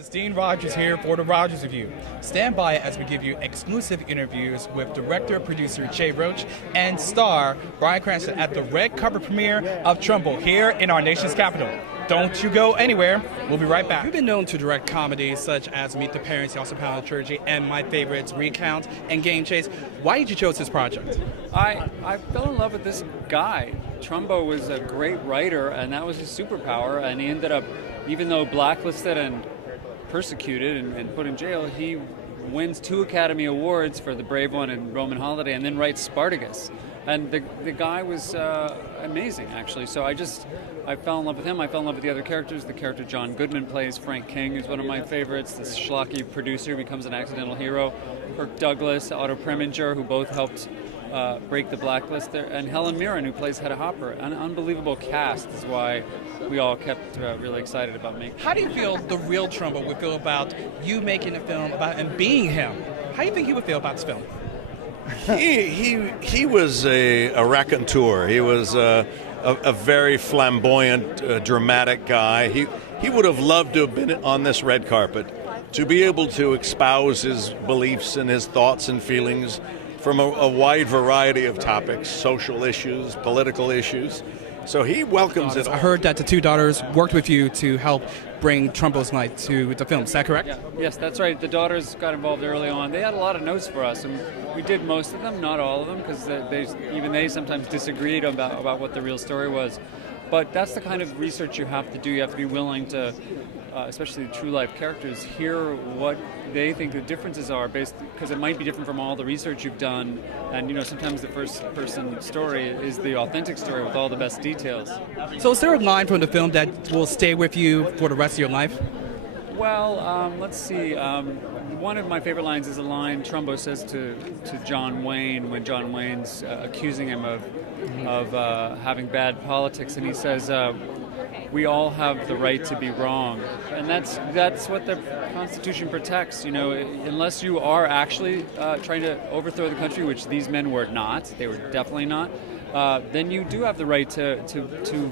This is Dean Rogers here for the Rogers Revue. Stand by as we give you exclusive interviews with director-producer Jay Roach and star Bryan Cranston at the red carpet premiere of Trumbo here in our nation's capital. Don't you go anywhere. We'll be right back. You've been known to direct comedies such as Meet the Parents, You Also Pound Trilogy, and my favorites, Recount and Game Chase. Why did you choose this project? I fell in love with this guy. Trumbo was a great writer, and that was his superpower, and he ended up, even though blacklisted and persecuted and put in jail, he wins 2 Academy Awards for The Brave One and Roman Holiday, and then writes Spartacus. And the guy was amazing, actually. So I fell in love with him. I fell in love with the other characters. The character John Goodman plays, Frank King, is one of my favorites. This schlocky producer becomes an accidental hero. Kirk Douglas, Otto Preminger, who both helped break the blacklist there. And Helen Mirren, who plays Hedda Hopper. An unbelievable cast is why we all kept really excited about making it. How do you feel the real Trumbo would feel about you making a film about and being him? How do you think he would feel about this film? He was a raconteur. He was a very flamboyant, dramatic guy. He would have loved to have been on this red carpet to be able to espouse his beliefs and his thoughts and feelings from a wide variety of topics, social issues, political issues. So he welcomes it. I heard that the 2 daughters worked with you to help bring Trumbo's Night to the film. Is that correct? Yeah. Yes, that's right. The daughters got involved early on. They had a lot of notes for us, and we did most of them, not all of them, because they sometimes disagreed about what the real story was. But that's the kind of research you have to do. You have to be willing to, especially true life characters, hear what they think the differences are, because it might be different from all the research you've done. And sometimes the first person story is the authentic story with all the best details. So is there a line from the film that will stay with you for the rest of your life? Well, let's see. One of my favorite lines is a line Trumbo says to John Wayne when John Wayne's accusing him of having bad politics, and he says, "We all have the right to be wrong," and that's what the Constitution protects. Unless you are actually trying to overthrow the country, which these men were not. They were definitely not. Then you do have the right to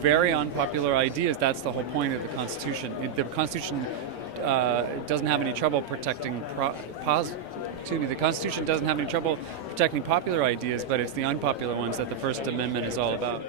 vary unpopular ideas. That's the whole point of the Constitution. The Constitution doesn't have any trouble protecting the Constitution doesn't have any trouble protecting popular ideas, but it's the unpopular ones that the First Amendment is all about.